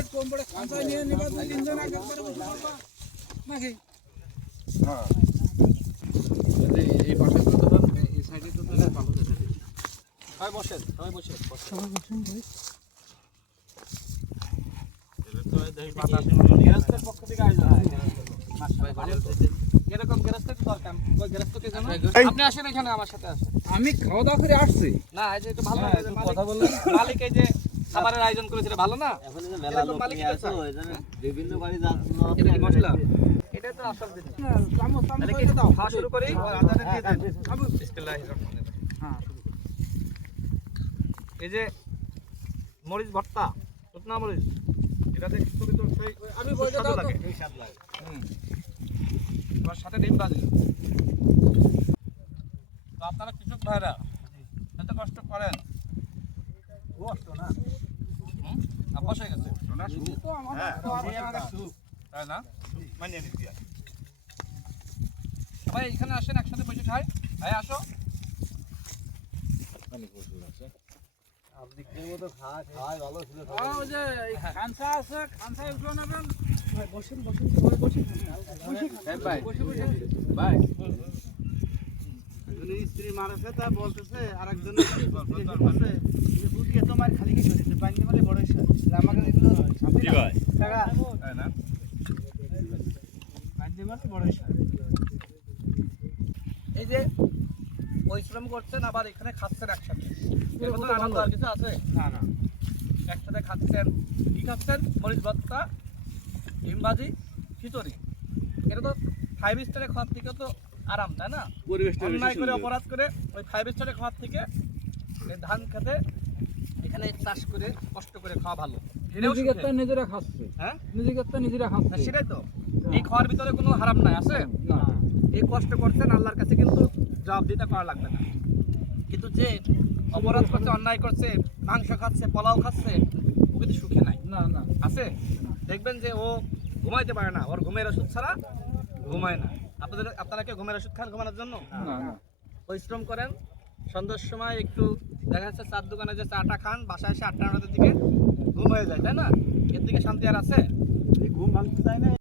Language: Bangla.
রেট কম পড়ে খাঁচায় নিয়ে নিবা দুই তিনজন একবারে বসে পড়বা নাকি? হ্যাঁ এই পাশে তো ধরুন এই সাইডে তো তাহলে ভালো দেখা যায়। সবাই বসেন সবাই বসেন সবাই বসুন ভাই। গেরস্তের পক্ষ থেকে আয়োজন হয় এরকম গেরস্তের দরকার ওই গেরস্তকে জানো আপনি আসেন এখানে আমার সাথে আসেন আমি খাওয়া দাওয়া করে আসছি। না এই যে একটু ভালো কথা বললেন মালিক এই যে খাবারের আয়োজন করেছিল ভালো না এখন যে মেলা লোক নিয়ে আসো এখানে বিভিন্ন বাড়ি যাচ্ছে এটা কি মশলা এটা তো আসল জিনিস চামচ তাহলে কি খাওয়া শুরু করি আদাটা দিয়ে দেন বিসমিল্লাহির রহমানির রহিম হ্যাঁ এই যে মরিচ ভর্তা শুকনা মরিচ এটা দেখতে তো সেই আমি বলে দাও তো। এই স্বাদ লাগে তার সাথে ডিম ভাজি তো আপনারা কৃষক ভাইরা এত কষ্ট করেন কষ্ট না অভ্যাস হয়ে গেছে তো আমার তাই না মানিয়ে নিচ্ছি সবাই এখানে আসেন একসাথে বসে খাই ভাই আসো আপনি কি মতো খাওয়াই ভালো ছিল ওই যে খানসা আছে খানসায় উঠে নেবেন ভাই বসুন বসুন সবাই বসুন ভাই বসে বসে ভাই স্ত্রী মারাছে তা বলতেছে আরেকজন বলছে যে বুটিয়ে তোমার খালি কি করেছে পানি মানে বড় হইছে আমাকে এগুলো কি ভাই টাকা তাই না পানি মানে বড় হইছে এই যে পরিশ্রম করছেন আবার এখানে খাচ্ছেন একসাথে এর মধ্যে আনন্দ আর কিছু আছে না না একসাথে খাচ্ছেন কি খাচ্ছেন মরিচ ভর্তা ডিম ভাজি খিচুড়ি এটা তো 5 স্টারে খাওয়ার থেকে তো আরাম তাই না পরিবেশটা অন্যায় করে অপরাধ করে ওই 5 স্টারে খাওয়ার থেকে এই ধান খেতে এখানে চাষ করে কষ্ট করে খাওয়া ভালো এটাও নিজেকে সুখের। তো নিজেরা খাচ্ছে হ্যাঁ নিজেকে তো নিজেরা না, খাচ্ছে সেটাই তো এই খাওয়ার ভিতরে কোনো হারাম নাই আছে না এই কষ্ট করছেন আল্লাহর কাছে কিন্তু জবাবদিহিতা করা লাগবে না কিন্তু যে অপরাধ করছে অন্যায় করছে মাংস খাচ্ছে পোলাও খাচ্ছে ও কিন্তু সুখে নাই না না আছে দেখবেন যে ও ঘুমাইতে পারে না ওর ঘুমের ওষুধ ছাড়া ঘুমায় না আপনারা কি ঘুমের ওষুধ খান ঘুমানোর জন্য না না পরিশ্রম করেন সন্ধ্যার সময় একটু দেখা যাচ্ছে চার দোকানে যে চাটা খান বাসায় এসে 8টা 9টার দিকে ঘুম হয়ে যায় তাই না এর দিকে শান্তি আর আছে ঘুম ভাঙতে চায় না